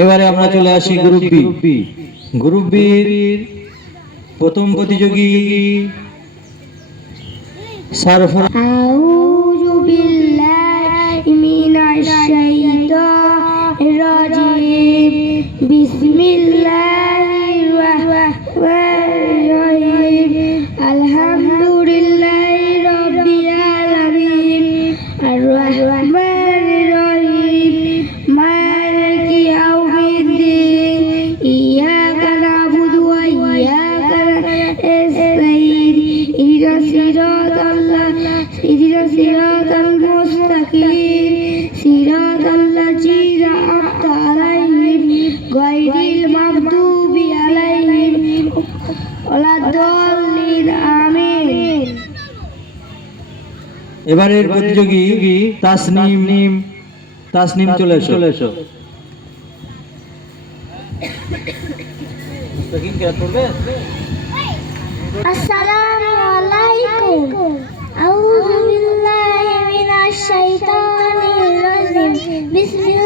এবারে আমরা চলে আসি গ্রুপ বি। গ্রুপ বির প্রথম প্রতিযোগী সারফর আউযু বিল্লাহি এবারের প্রতিযোগী তাসনিম তাসনিম চলে এসো। চলে এসো। আসসালামু আলাইকুম আউযু বিল্লাহি মিনাশ শাইতানির রাজিম। বিসমিল্লাহ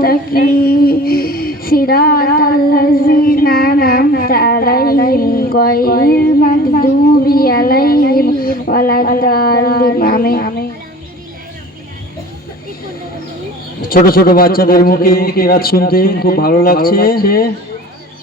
المستقيم صراط الذين أنعمت عليهم غير المغضوب عليهم ولا الضالين آمين ছোট ছোট বাচ্চাদের মুখে কেরাত শুনতে খুব ভালো লাগছে